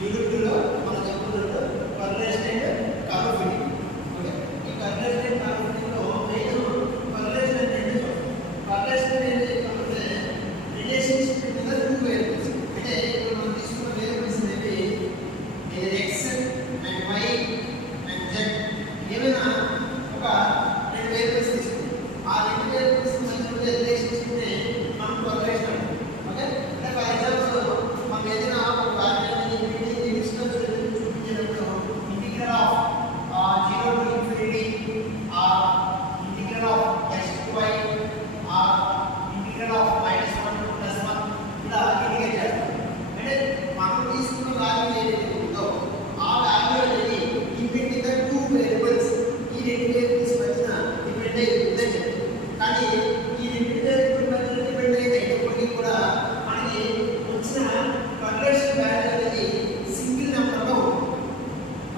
యూనిట్ 2 లో మనం చెప్పుకున్నట్టు కర్లేషన్ అండ్ కర్వ్ ఫిట్టింగ్. ఓకే, ఈ కర్లేషన్ అండ్ కర్వ్ ఫిట్టింగ్ లో మెయిన్ కర్లేషన్ అంటే ఏంటో కర్లేషన్ అంటే ఏంటంటే relationship with the two variables. అంటే ఇప్పుడు మనం తీసుకున్న వేరియబుల్స్ అనేవి x and y and z ఏమైనా ఒక రెండు వేరియబుల్స్ తీసుకుంటాం. ఆ రెండు వేరియబుల్స్ మధ్య ఉండే రిలేషన్షిప్ ని మనం కర్లేషన్ అంటాం. ఓకే, అంటే ఫర్ ఎగ్జాంపుల్ మనం ఏదైనా ఒక వాల్యూ అనేది డివిజనల్ చూపించేటప్పుడు integral of 0 to infinity or integral of x to y or integral of -1 to +1 ఇలా ఇంటిగ్రేట్ చేస్తాం. అంటే మనం తీసుకున్న వాల్యూ ఏదైతే ఉందో ఆ వాల్యూ అనేది ఇన్ఫినిటీ ద టూ వేరియబుల్స్ ఈ రెండు వేరియబుల్స్ మధ్యన డిపెండ్ అయి ఉందని చెప్తాం. కానీ ఈ రెండు వేరియబుల్స్ మధ్యన డిపెండ్ అయినప్పటికీ కూడా మనకి వచ్చిన కర్లేషన్ వాల్యూ అనేది సింగిల్ నెంబర్లో ఉంటుంది.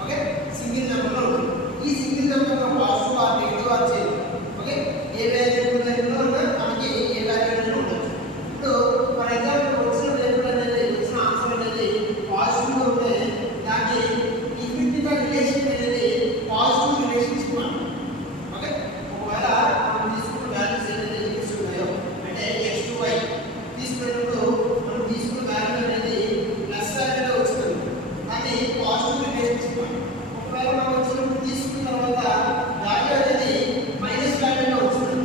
ఓకే, సింగిల్ నెంబర్లో ఉంటుంది. ఈ సింగిల్ నెంబర్లో పాజిటివ్ ఆర్ నెగిటివ్ ఆర్ చేయదు. ఓకే, ఏ వేరియబుల్ లో ఉన్నా మనకి ఏ వాల్యూ అనేది ఉండొచ్చు. ఇప్పుడు ఫర్ ఎగ్జాంపుల్ వచ్చిన వేరియబుల్ అనేది వచ్చిన ఆన్సర్ అనేది పాజిటివ్ గా ఉంటే దాన్ని ఇన్ఫినిటీ రిలేషన్ అనేది పాజిటివ్ రిలేషన్షిప్ అంటాం. ఓకే, ఒకవేళ మనం తీసుకున్న వాల్యూస్ ఏదైతే ఈక్వల్స్ ఉన్నాయో అంటే x టు y తీసుకున్నప్పుడు మనం తీసుకున్న వాల్యూ అనేది ప్లస్ వాల్యూలో వచ్చింది అది పాజిటివ్ రిలేషన్షిప్ అంటాం. ఒకవేళ మనం వచ్చినప్పుడు తీసుకున్న తర్వాత వాల్యూ అనేది మైనస్ వాల్యూలో వచ్చింది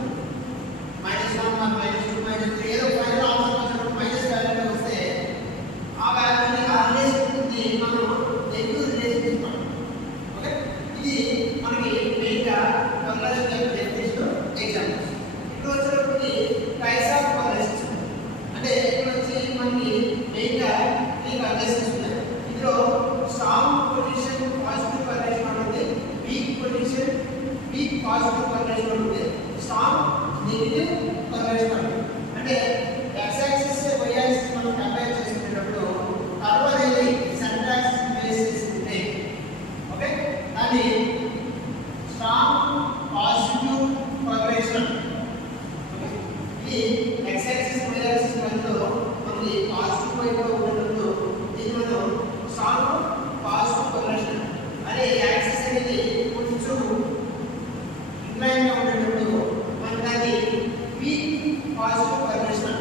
-1 -2 -3 ఏదో ఫైనల్ ఆన్సర్ వచ్చినప్పుడు మైనస్ వాల్యూలో వస్తే ఆ వాల్యూని ఆ రిలేషన్షిప్ మనం నెగటివ్ రిలేషన్షిప్ అంటాం. ఓకే, ఇది మనకి మెయిన్గా కర్లేషన్ యొక్క డెఫినిషన్ ఎగ్జాంపుల్స్. ఇప్పుడు వచ్చేటప్పటికి టైప్స్ ఆఫ్ కర్లేషన్స్ అంటే ఇక్కడ వచ్చి మనకి మెయిన్గా ఈ కర్లేషన్స్ ఉన్నాయి. ఇందులో స్ట్రాంగ్ పొజిషన్ పాజిటివ్ కర్లేషన్ ఉంటుంది, వీక్ పొజిషన్ వీక్ పాజిటివ్ కర్లేషన్ ఉంటుంది, స్ట్రాంగ్ నెగిటివ్ కర్లేషన్ ఉంటుంది. అంటే x యాక్సిస్ y యాక్సిస్ మనం కంపేర్ చేసుకునేటప్పుడు కర్వ్ అనేది సెంటర్ యాక్సిస్ బేస్ చేసుకుంటే ఓకే దాన్ని స్ట్రాంగ్ పాజిటివ్ కర్లేషన్. ఓకే, ఇది x యాక్సిస్ y యాక్సిస్ మధ్యలో మనకి పాజిటివ్ వైపులో ఉన్నప్పుడు దీన్ని మనం స్ట్రాంగ్ పాజిటివ్ కర్లేషన్. అదే యాక్సిస్ అనేది కొంచెం ఇంక్లైన్ గా ఉండేటప్పుడు మనం దాన్ని weak positive correlation.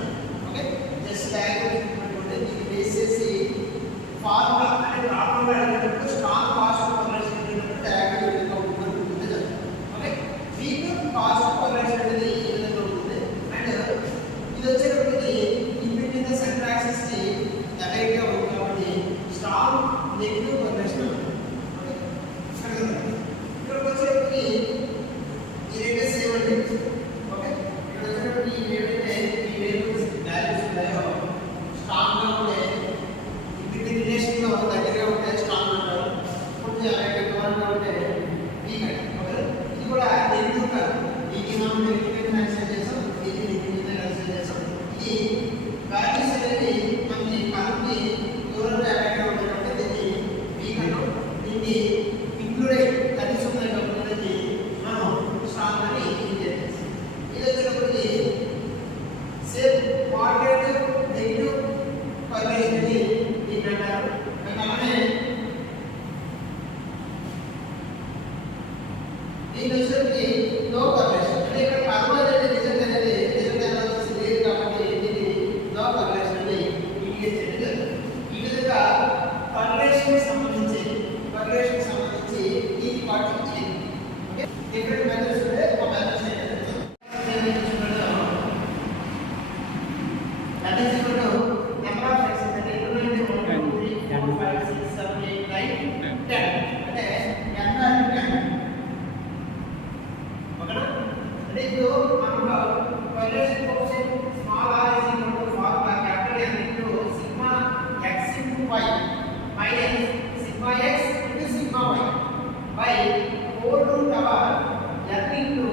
Okay, just diagram అనుకోండి, దీన్ని బేస్ చేసి ఫార్ములా అంటే ప్రాబ్లం అడిగినప్పుడు స్ట్రాంగ్ పాజిటివ్ కర్లేషన్ అడిగినప్పుడు డయాగ్రమ్ ఏ విధంగా ఉంటుంది. ఓకే, వీక్ పాజిటివ్ కర్లేషన్ అనేది ఏ విధంగా ఉంటుంది అండ్ ఇది వచ్చేటప్పటికి ఇన్ఫినిటీ ద సెంటర్ యాక్సిస్ కి దగ్గరగా ఉంది కాబట్టి స్ట్రాంగ్ నెగిటివ్ కర్లేషన్. ఓకే, ఇక్కడ వచ్చేటప్పటికి ఈ రెండు సేమ్ అండి. ఓకే, ఇక్కడ వచ్చేటప్పటికి ఏవైతే ఈ వేరియబుల్స్ వాల్యూస్ ఉన్నాయో స్ట్రాంగ్ గా ఉంటే ఇన్ఫినిటీ రిలేషన్ లో దగ్గరగా ఉంటే స్ట్రాంగ్ అంటారు, కొంచెం దూరంగా ఉంటే వీక్ అంటారు. ఓకే, ఇది కూడా నెగిటివ్ కాదు, ఇది మనం నెగిటివ్ కన్సిడర్ చేస్తాం, ఇది నెగిటివ్ కన్సిడర్ చేస్తాం. ఇది వాల్యూస్ అనేది మనకి కనుక్కి దూరంగా దగ్గరగా ఉండేటప్పుడు దీన్ని వీక్ అంటాం. దీన్ని ఇంక్లూడ్ కలిసి ఉన్నాయి కాబట్టి మనం స్ట్రాంగ్ అని ఇండికేట్ చేస్తాం. ఇది వచ్చేటప్పటికి సేమ్ మోడరేట్ నెగిటివ్ కర్లేషన్ అని దీన్ని అంటారు. అలానే దీని వచ్చేటప్పటికి లో కర్లేషన్. అంటే ఇక్కడ కర్వ్ అనేది నిజంగా లేదు కాబట్టి దీన్ని లో కర్లేషన్ అని ఇండికేట్ చేయడం జరుగుతుంది. ఈ విధంగా కర్లేషన్ సంబంధించి ఈ పార్టీ ఓకే డిఫరెంట్ మెథడ్స్ ఉంటాయి. ఒక మెథడ్స్ ఏంటంటే that is equal to number of x అంటే 2 3 4 5 6 7 8 9 10 అంటే n అంటే 10. ఓకేనా, అంటే ఇప్పుడు మనము correlation coefficient small r is equal to formula capital N into sigma x into y minus sigma x into sigma y by 4 root over n into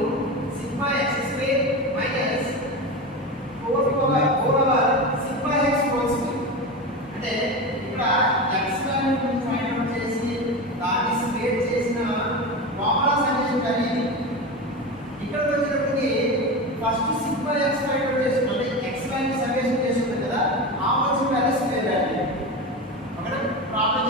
sigma x square minus 4 over sigma x whole square. అంటే ఇక్కడ x value find out చేసి దాన్ని స్క్వేర్ చేసిన formula summation కానీ ఇక్కడ వచ్చేటప్పటికి first sigma x find out చేసి అంటే x వాల్యూ సమ్మేషన్ చేస్తుంది కదా ఆ వచ్చిన వాల్యూ స్క్వేర్ వాల్యూ. ఓకేనా, problem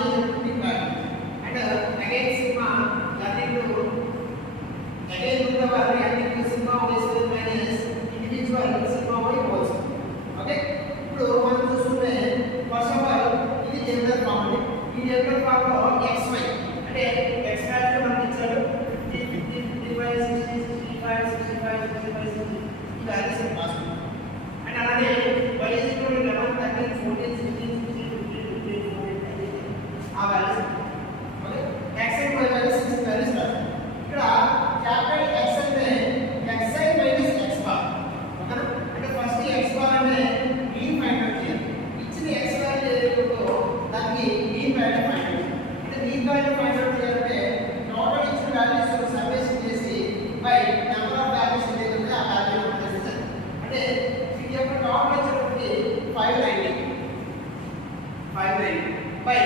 by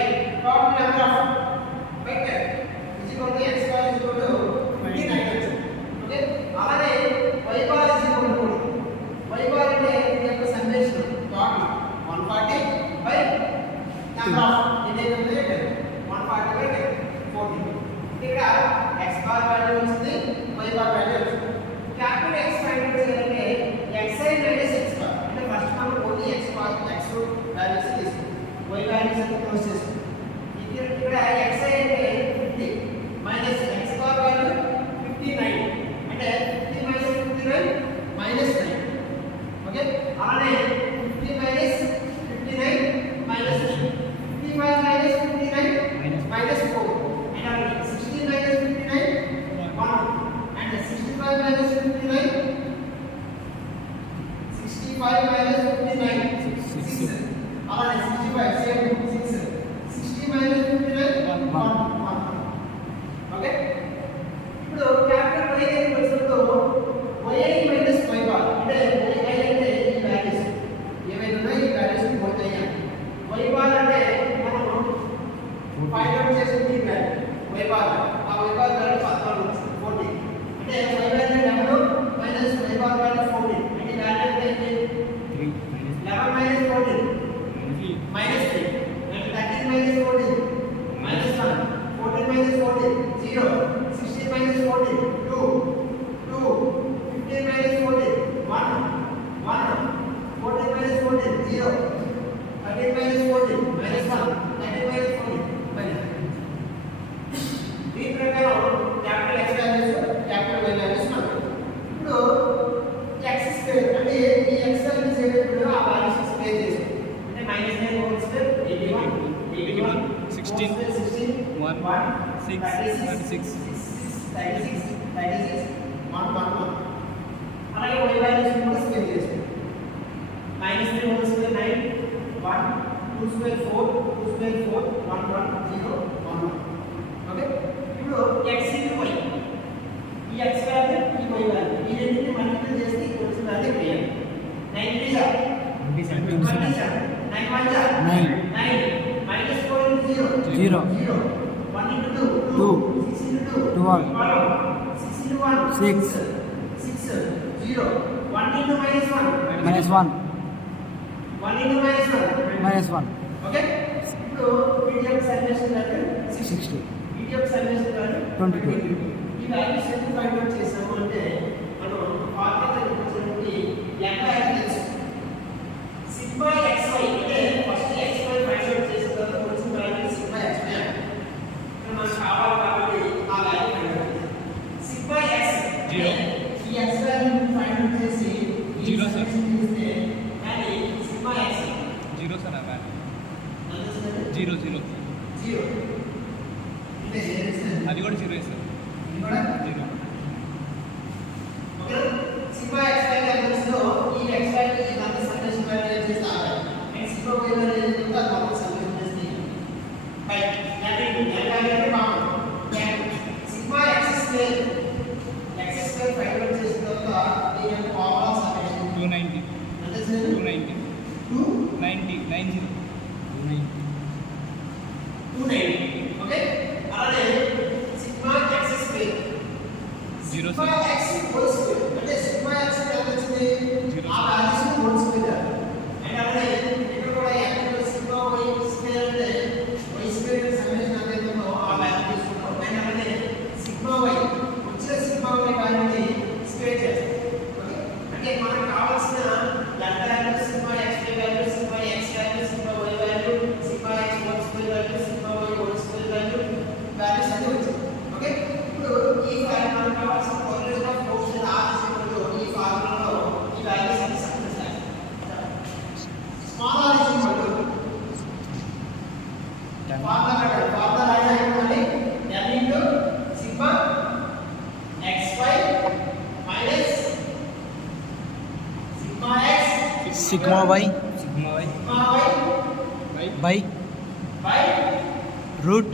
total number of vector is equal to x bar is equal to 59. Okay, అలానే y bar is equal to y bar అంటే ఇది యొక్క summation total 140 by number of ఇదేంటంటే 140 by 40. ఇక్కడ x bar వాల్యూ వచ్చింది, y bar value వచ్చింది. Capital x find చేయాలంటే xi minus x bar అంటే ఫస్ట్ మనం only x bar x values తీసుకుంటాం, y వాల్యూస్ అన్ని క్లోజ్ చేసుకుంటాం. ఇక్కడ xi అంటే 50 మైనస్ x bar వాల్యూ 59 అంటే 50 మైనస్ 59 మైనస్ 9. ఓకే, అలానే 50 మైనస్ 59 మైనస్ 9, 55 మైనస్ 59 మైనస్ 4 and 60 minus 59 1 and 65 minus 59 6 అలానే 65 same 6 60 minus 59 1. ఓకే, ఇప్పుడు క్యాపిటల్ y అనేది వచ్చినప్పుడు y మైనస్ y బార్ అంటే y అంటే ఈ వాల్యూస్ ఏవైనా ఉన్నాయి, ఈ వాల్యూస్ పోతాయి. y బార్ అంటే మనం ఫైండ్ అవుట్ చేసేది ఈ వాల్యూ y బార్, ఆ y బార్ వాల్యూ 14 అంటే y value 11 minus y bar value 14 అంటే వాల్యూ ఎంత అయింది 11 మైనస్ 14 మైనస్ 3 అంటే 13 మైనస్ 14 మైనస్ 1, 14 మైనస్ 14 0, 16 మైనస్ 14 2, 15 మైనస్ 14 1, 14 మైనస్ 14 0, 13 మైనస్ 14 మైనస్ 1, 13 మైనస్ 14 మైనస్. దీని ప్రకారం capital x values capital y values మనకు ఇప్పుడు x స్క్వేర్ అంటే ఈ x వాల్యూస్ ఏదైతే ఆ వాల్యూస్ స్క్వేర్ చేస్తాం అంటే మైనస్ 9 హోల్ స్క్వేర్ 81 16 1 6 36 1 అలాగే y వాల్యూస్ కూడా స్క్వేర్ చేస్తాం. మైనస్ 3 హోల్ స్క్వేర్ 9 1 2 స్క్వేర్ 4 2 స్క్వేర్ 4 1 0 1. ఓకే, ఇప్పుడు x ఇంటూ y ఈ x వాల్యూ ఈ y వాల్యూ ఈ రెండింటిని మల్టిప్లై చేస్తే ఇక్కడ వచ్చిన వాల్యూ వేయాలి. 9 3 9 1 9 minus 4 into 0 1 into 2 6 into 2 12 6 into 1 6 0 1 into minus 1 1 into minus 1. ఓకే, ఇప్పుడు pdf summation value 60 pdf summation value 22. ఈ వాల్యూస్ ఎందుకు ఫైండ్ అవుట్ చేసాము అంటే మనం ఫార్ములా తీసుకొని ఎంత తెలుసు సిగ్మా xy అంటే ఫస్ట్ xy ఫైండ్ అవుట్ చేసిన తర్వాత వచ్చిన వాల్యూ సిగ్మా xy అంటే మనకు కావాలి కాబట్టి ఆ వాల్యూ ఫైండ్ అవుట్ చేయాలి. సిగ్మా x 0 ఈ x వాల్యూ ఫైండ్ అవుట్ చేసి 0 సార్ చేస్తే కానీ సిగ్మా x 0 సార్ ఆ వాల్యూ 0 అంటే అది కూడా 0 సార్, ఇది కూడా 0. ఓకే, సిగ్మా x వాల్యూస్లో ఈ x వాల్యూ ఇదంతా సమ్మేషన్ వాల్యూ చేస్తే ఆగాలి అండ్ సిగ్మా y వాల్యూ ఏదైతే అది మొత్తం సమ్మేషన్ చేస్తే బై అంటే common sigma x square find out చేసిన తర్వాత ఈ యొక్క ఫార్ములా సమ్మేషన్ 290 అంటే 290 ఓకే, అలానే sigma x square 0 sigma x whole square అంటే సిగ్మా x ఎంత వచ్చింది ఆ వాల్యూస్ హోల్ స్క్వేర్ అండ్ అలానే ఇక్కడ కూడా యాక్చువల్ సిగ్మా y స్క్వేర్ అంటే y స్క్వేర్ సమ్మేషన్ ఎంత ఉందో ఆ వాల్యూ తీసుకుంటాం అండ్ అలానే సిగ్మా y వచ్చిన సిగ్మా y వాల్యూని స్క్వేర్ చేస్తాం. ఓకే, అంటే మనకు కావాల్సిన left value sigma x value sigma x value sigma y value sigma x whole square value sigma y whole square value values అన్ని వచ్చాయి. ఓకే, ఇప్పుడు ఈ వాల్యూ మనకు కావాల్సిన కోఆర్డినేట్ ఆఫ్ ఫోర్స్ ఆర్సిలో ఈ ఫార్ములాలో ఈ వాల్యూస్ అన్ని సబ్స్టిట్యూట్ చేయాలి. Small r is equal to formula రాయాలి n into sigma xy minus sigma x sigma y by root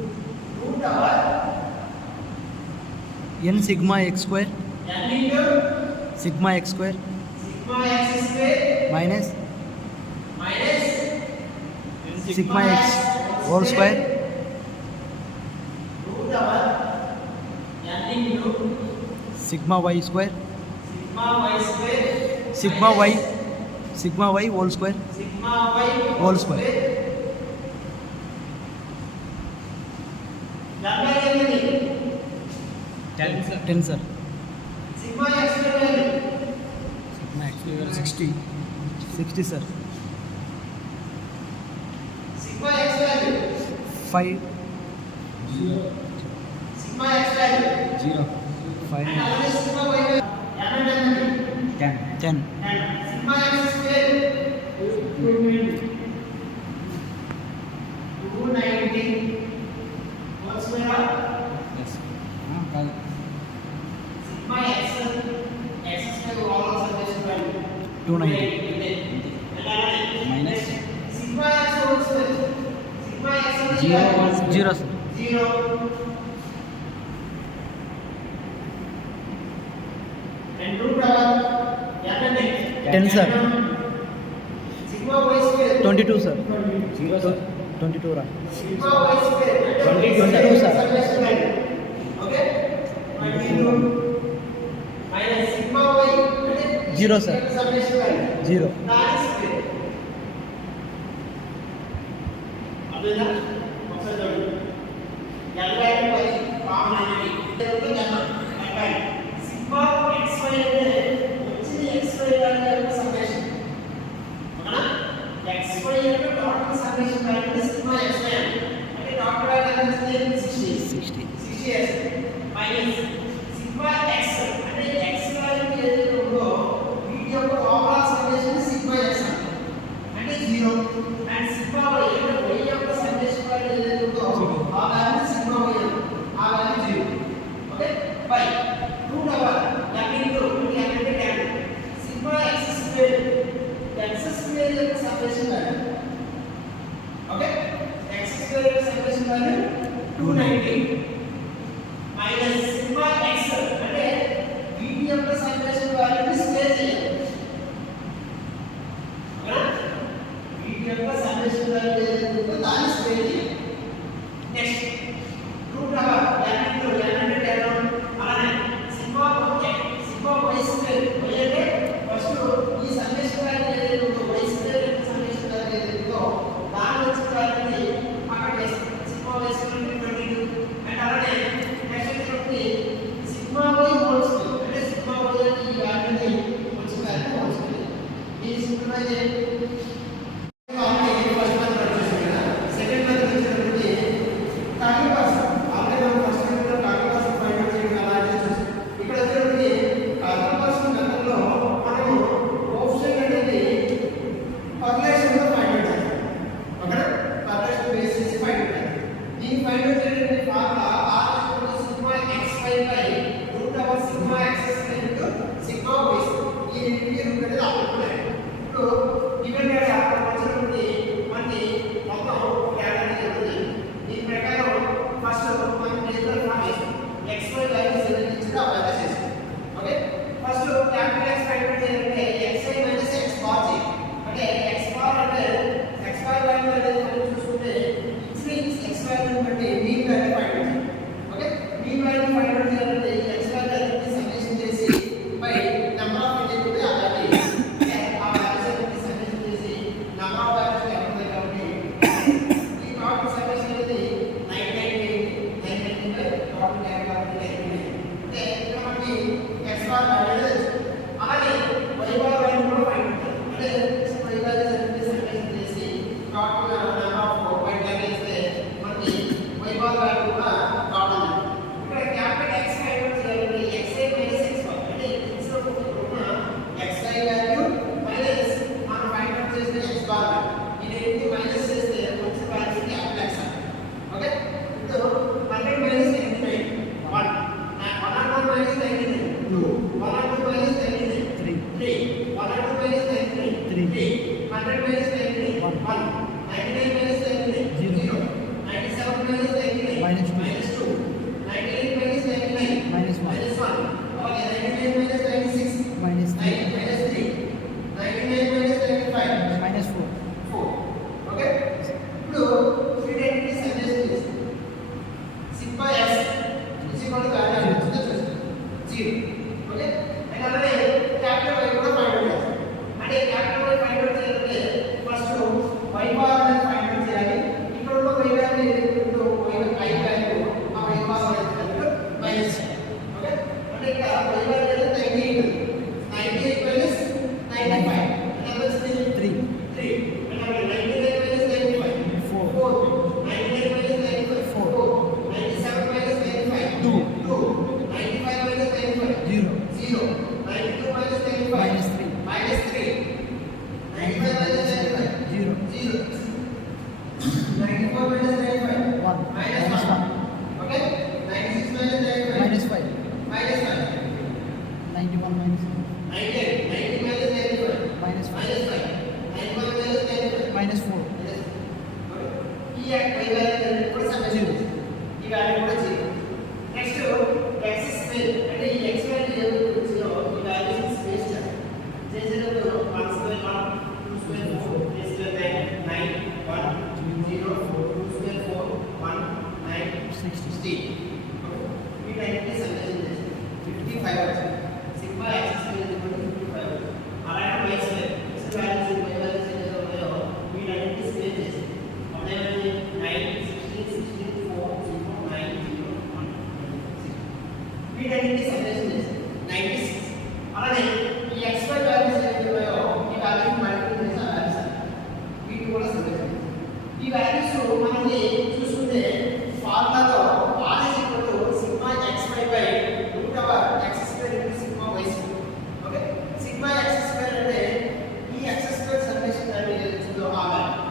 over n sigma x square n into sigma x square square minus minus sigma x whole square root over n into sigma y square sigma y square sigma y whole square sigma y whole square lambda ఏమిటి 10 sir. 10 sir sigma x square ఏమిటి Sigma x square 60 sir sigma x value 5 sigma x value 0. 5 and అలాగే sigma y value n అనేది 10 and sigma x square 290 whole square of Yes. sigma x square overall surface value 290 Minus sigma x whole square sigma x అనేది 0 sir 0 and root over n అనేది 10 sir sigma y square 22 sir 0 sir. 22 ra sigma y square 22 sir. surface value okay 22 minus sigma y అంటే 0 sir surface value 0 దాని స్క్వేర్ అర్థమైందా ఒకసారి చూడండి n by pi common అనేది n sigma xy అంటే వచ్చిన xy వాల్యూ యొక్క సమ్మేషన్ అవునా xy యొక్క టోటల్ సమ్మేషన్ వాల్యూ అంటే సిగ్మా xy అంటే టోటల్ వాల్యూ ఎంత వస్తుంది 60 మైనస్ సిగ్మా x అంటే x వాల్యూ ఏదైతే ఉందో వీటి యొక్క ఓవరాల్ సమ్మేషన్ సిగ్మా x అంటే 0 అండ్ సిగ్మా y అంటే y యొక్క సమ్మేషన్ వాల్యూ ఏదైతే ఉందో ఆ వాల్యూ సిగ్మా y ఆ value 0 okay by root over n into n అంటే 10 సిగ్మా x స్క్వేర్ యొక్క summation value okay x square యొక్క summation value 290 minus sigma x అంటే వీటి యొక్క సమ్మేషన్ వాల్యూని స్క్వేర్ చేయాలి ఓకేనా వీటి యొక్క సమ్మేషన్ వాల్యూ ఏదైతే ఉందో దాన్ని స్క్వేర్ చేయాలి next route over n into n అంటే 10 అలానే సిగ్మా y స్క్వేర్ y అంటే ఫస్ట్ ఈ సమ్మేషన్ వాల్యూ ఏదైతే ఉందో y స్క్వేర్ యొక్క సమ్మేషన్ వాల్యూ ఏదైతే ఉందో దాని వచ్చిన వాల్యూని అక్కడ వేస్తాం సిగ్మా y స్క్వేర్ అంటే 22 అండ్ y వాల్యూ కూడా సమ్మేషన్ చేస్తాం. ఈ వాల్యూ కూడా 0. నెక్స్ట్ x స్క్వేర్ అంటే ఈ x వాల్యూ ఏదైతే వచ్చిందో ఈ వాల్యూస్ స్పేస్ చేస్తాం. చేసేటప్పుడు 1 స్క్వేర్ 1 2 స్క్వేర్ 4 3 స్క్వేర్ 9 1 0 2 స్క్వేర్ 4 1 9 16. వీటన్నిటిని సమ్మేషన్ చేస్తాం. 55 వచ్చింది. Sigma x square 55. అలాగే y square x values y values ఏదైతే ఉన్నాయో వీటన్నిటిని స్పేస్ చేస్తాం. అదే 9 16 16 4 0 9 0 1 16. వీటన్నిటిని సమ్మేషన్ చేస్తాం. 96. అలాగే ఈ xy వాల్యూస్ ఏదైతే ఉన్నాయో ఈ వాల్యూస్ మల్టిప్లై చేసి ఆ వాల్యూస్ వీటి కూడా సమ్మేషన్ చేస్తాం. ఈ వాల్యూస్ మనకి చూసుకుంటే ఫార్ములాలో r is equal to sigma xy by root over x square into sigma y square. Okay sigma x square అంటే ఈ x square సమ్మేషన్ వాల్యూ ఏదైతే ఉందో ఆ వాల్యూ.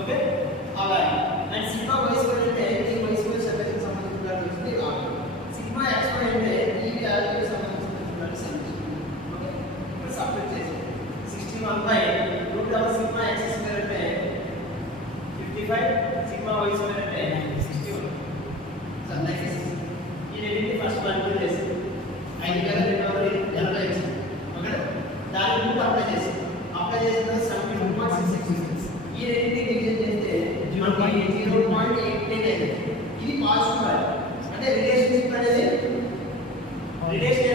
ఓకే ఆ value and sigma y square అంటే ఈ y square సమ్మేషన్ సంబంధించిన వాల్యూ వస్తుంది ఆ వాల్యూ. sigma xy అంటే ఈ వాల్యూకి సంబంధించిన వాల్యూ సమ్మేషన్. ఓకే ఇప్పుడు సబ్స్టిట్యూట్ చేసి 61 by root over sigma x square అంటే 55 sigma y square అంటే 61. సో నెక్స్ట్ ఈ రెండింటిని ఫస్ట్ మల్టిప్లై చేసి 5 వేల 280 వచ్చింది. ఓకే దాని ముందు అప్లై చేసి చేసిన 72.66. ఈ రెండింటిని డివిజన్ చేస్తే మనకి 0.8 ఇది పాజిటివ్ వాల్యూ. అంటే రిలేషన్షిప్ అనేది రిలేషన్